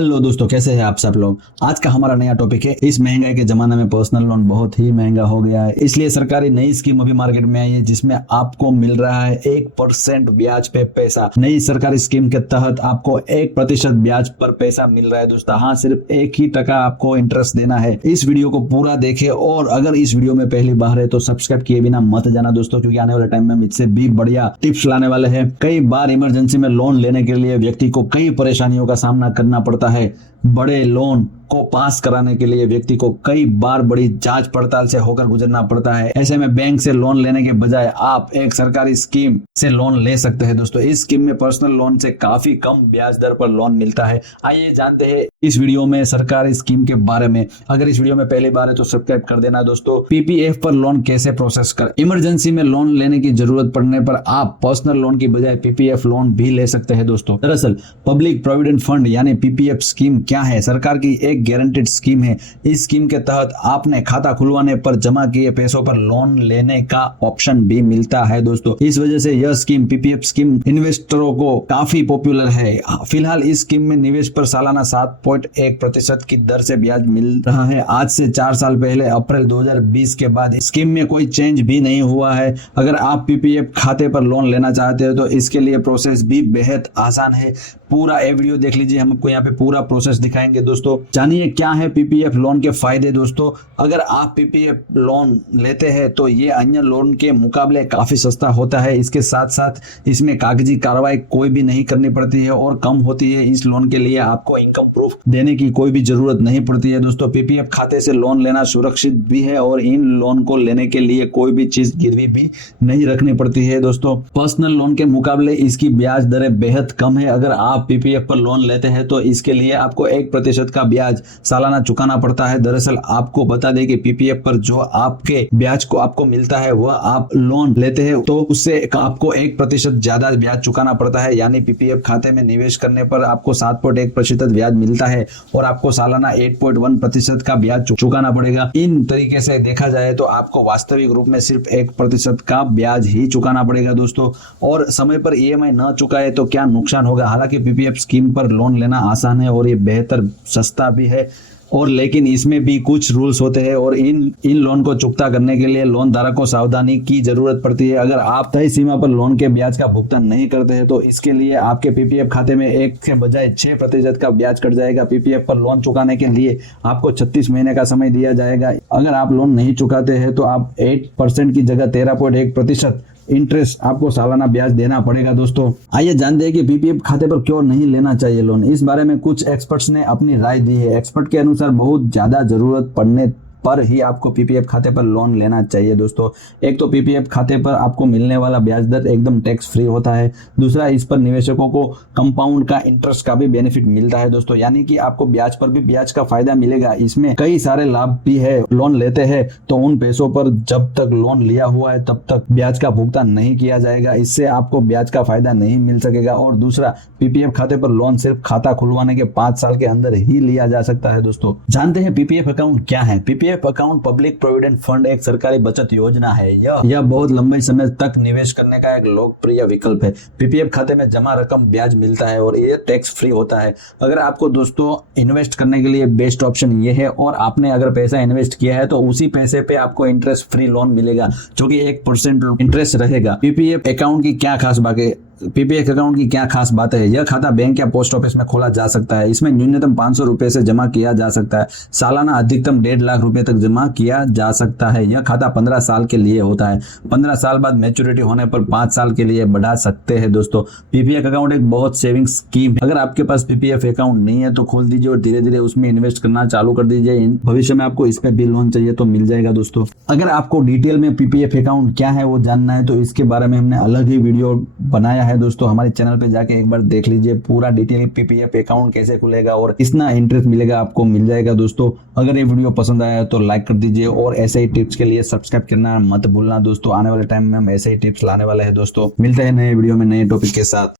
Hello दोस्तों, कैसे हैं आप सब लोग। आज का हमारा नया टॉपिक है। इस महंगाई के जमाने में पर्सनल लोन बहुत ही महंगा हो गया है, इसलिए सरकारी नई स्कीम अभी मार्केट में आई है जिसमें आपको मिल रहा है 1% ब्याज पे पैसा। नई सरकारी स्कीम के तहत आपको 1% ब्याज पर पैसा मिल रहा है दोस्तों। हाँ, सिर्फ 1 ही टका आपको इंटरेस्ट देना है। इस वीडियो को पूरा देखें और अगर इस वीडियो में पहली बार है तो सब्सक्राइब किए बिना मत जाना दोस्तों, क्योंकि आने वाले टाइम में मुझसे भी बढ़िया टिप्स लाने वाले हैं। कई बार इमरजेंसी में लोन लेने के लिए व्यक्ति को कई परेशानियों का सामना करना पड़ता है। बड़े लोन को पास कराने के लिए व्यक्ति को कई बार बड़ी जांच पड़ताल से होकर गुजरना पड़ता है। ऐसे में बैंक से लोन लेने के बजाय आप एक सरकारी स्कीम से लोन ले सकते हैं दोस्तों। इस स्कीम में पर्सनल लोन से काफी कम ब्याज दर पर लोन मिलता है। आइए जानते हैं इस वीडियो में सरकारी स्कीम के बारे में। अगर इस वीडियो में पहली बार है तो सब्सक्राइब कर देना दोस्तों। पीपीएफ पर लोन कैसे प्रोसेस कर। इमरजेंसी में लोन लेने की जरूरत पड़ने पर आप पर्सनल लोन की बजाय पीपीएफ लोन भी ले सकते हैं दोस्तों। दरअसल पब्लिक प्रोविडेंट फंड यानी पीपीएफ स्कीम क्या है? सरकार की एक गारंटेड स्कीम है। इस स्कीम के तहत आपने खाता खुलवाने पर जमा किए पैसों पर लोन लेने का ऑप्शन भी मिलता है दोस्तों। इस वजह से यह स्कीम पीपीएफ स्कीम इन्वेस्टरों को काफी पॉपुलर है। फिलहाल इस स्कीम में निवेश पर सालाना 7.1% की दर से ब्याज मिल रहा है। आज से 4 साल पहले अप्रैल 2020 के बाद स्कीम में कोई चेंज भी नहीं हुआ है। अगर आप पीपीएफ खाते पर लोन लेना चाहते हो तो इसके लिए प्रोसेस भी बेहद आसान है। पूरा ये वीडियो देख लीजिए, हम आपको यहाँ पे पूरा प्रोसेस दिखाएंगे दोस्तों। जानिए क्या है पीपीएफ लोन के फायदे दोस्तों। अगर आप पीपीएफ लोन लेते हैं तो ये अन्य लोन के मुकाबले काफी सस्ता होता है। इसके साथ साथ इसमें कागजी कार्रवाई कोई भी नहीं करनी पड़ती है और कम होती है। इस लोन के लिए आपको इनकम प्रूफ देने की कोई भी जरूरत नहीं पड़ती है दोस्तों। पीपीएफ खाते से लोन लेना सुरक्षित भी है और इन लोन को लेने के लिए कोई भी चीज गिरवी भी नहीं रखनी पड़ती है दोस्तों। पर्सनल लोन के मुकाबले इसकी ब्याज दरें बेहद कम है। अगर आप पीपीएफ पर लोन लेते हैं तो इसके लिए आपको 1% का ब्याज सालाना चुकाना पड़ता है। दरअसल आपको बता दें कि पीपीएफ पर जो आपके ब्याज को आपको मिलता है वह आप लोन लेते हैं तो उससे आपको 1% ज्यादा ब्याज चुकाना पड़ता है। यानी पीपीएफ खाते में निवेश करने पर आपको 7.1% ब्याज मिलता है और आपको सालाना 8.1% का ब्याज चुकाना पड़ेगा। इन तरीके से देखा जाए तो आपको वास्तविक रूप में सिर्फ 1% का ब्याज ही चुकाना पड़ेगा दोस्तों। और समय पर ईएमआई न चुकाए तो क्या नुकसान होगा? हालांकि पीपीएफ स्कीम पर लोन लेना आसान है और ये बेहतर सस्ता भी है, और लेकिन इसमें भी कुछ रूल्स होते हैं और इन लोन को चुकता करने के लिए लोन धारक को सावधानी की जरूरत पड़ती है। अगर आप तय सीमा पर लोन के ब्याज का भुगतान नहीं करते हैं तो इसके लिए आपके पीपीएफ खाते में 1 के बजाय 6% का ब्याज कट जाएगा। पीपीएफ पर लोन चुकाने के लिए आपको 36 महीने का समय दिया जाएगा। अगर आप लोन नहीं चुकाते हैं तो आप 8% की जगह 13.1% इंटरेस्ट आपको सालाना ब्याज देना पड़ेगा दोस्तों। आइए जानते हैं कि पीपीएफ खाते पर क्यों नहीं लेना चाहिए लोन। इस बारे में कुछ एक्सपर्ट्स ने अपनी राय दी है। एक्सपर्ट के अनुसार बहुत ज्यादा जरूरत पड़ने पर ही आपको पीपीएफ खाते पर लोन लेना चाहिए दोस्तों। एक तो पीपीएफ खाते पर आपको मिलने वाला ब्याज दर एकदम टैक्स फ्री होता है। दूसरा, इस पर निवेशकों को कंपाउंड का इंटरेस्ट का भी बेनिफिट मिलता है दोस्तों, यानी कि आपको ब्याज पर भी ब्याज का फायदा मिलेगा। इसमें कई सारे लाभ भी है। लोन लेते हैं तो उन पैसों पर जब तक लोन लिया हुआ है तब तक ब्याज का भुगतान नहीं किया जाएगा, इससे आपको ब्याज का फायदा नहीं मिल सकेगा। और दूसरा, पीपीएफ खाते पर लोन सिर्फ खाता खुलवाने के 5 साल के अंदर ही लिया जा सकता है दोस्तों। जानते हैं पीपीएफ अकाउंट क्या है। PPF account public provident fund एक सरकारी बचत योजना है। यह बहुत लंबे समय तक निवेश करने का एक लोकप्रिय विकल्प है। पीपीएफ खाते में जमा रकम ब्याज मिलता है और ये टैक्स फ्री होता है। अगर आपको दोस्तों इन्वेस्ट करने के लिए बेस्ट ऑप्शन ये है, और आपने अगर पैसा इन्वेस्ट किया है तो उसी पैसे पे आपको इंटरेस्ट फ्री लोन मिलेगा जो कि 1% इंटरेस्ट रहेगा। पीपीएफ अकाउंट की क्या खास बात है? पीपीएफ अकाउंट की क्या खास बात है? यह खाता बैंक या पोस्ट ऑफिस में खोला जा सकता है। इसमें न्यूनतम 500 रुपए से जमा किया जा सकता है। सालाना अधिकतम 1.5 लाख रुपए तक जमा किया जा सकता है। यह खाता 15 साल के लिए होता है। 15 साल बाद मैच्योरिटी होने पर 5 साल के लिए बढ़ा सकते हैं दोस्तों। पीपीएफ अकाउंट एक बहुत सेविंग स्कीम है। अगर आपके पास पीपीएफ अकाउंट नहीं है तो खोल दीजिए और धीरे धीरे उसमें इन्वेस्ट करना चालू कर दीजिए। भविष्य में आपको इसमें भी लोन चाहिए तो मिल जाएगा दोस्तों। अगर आपको डिटेल में पीपीएफ अकाउंट क्या है वो जानना है तो इसके बारे में हमने अलग ही वीडियो बनाया है दोस्तों। हमारे चैनल पे जाके एक बार देख लीजिए। पूरा डिटेल पीपीएफ अकाउंट कैसे खुलेगा और कितना इंटरेस्ट मिलेगा आपको मिल जाएगा दोस्तों। अगर ये वीडियो पसंद आया तो लाइक कर दीजिए और ऐसे ही टिप्स के लिए सब्सक्राइब करना मत भूलना दोस्तों। आने वाले टाइम में हम ऐसे ही टिप्स लाने वाले हैं दोस्तों। मिलते हैं नए वीडियो में नए टॉपिक के साथ।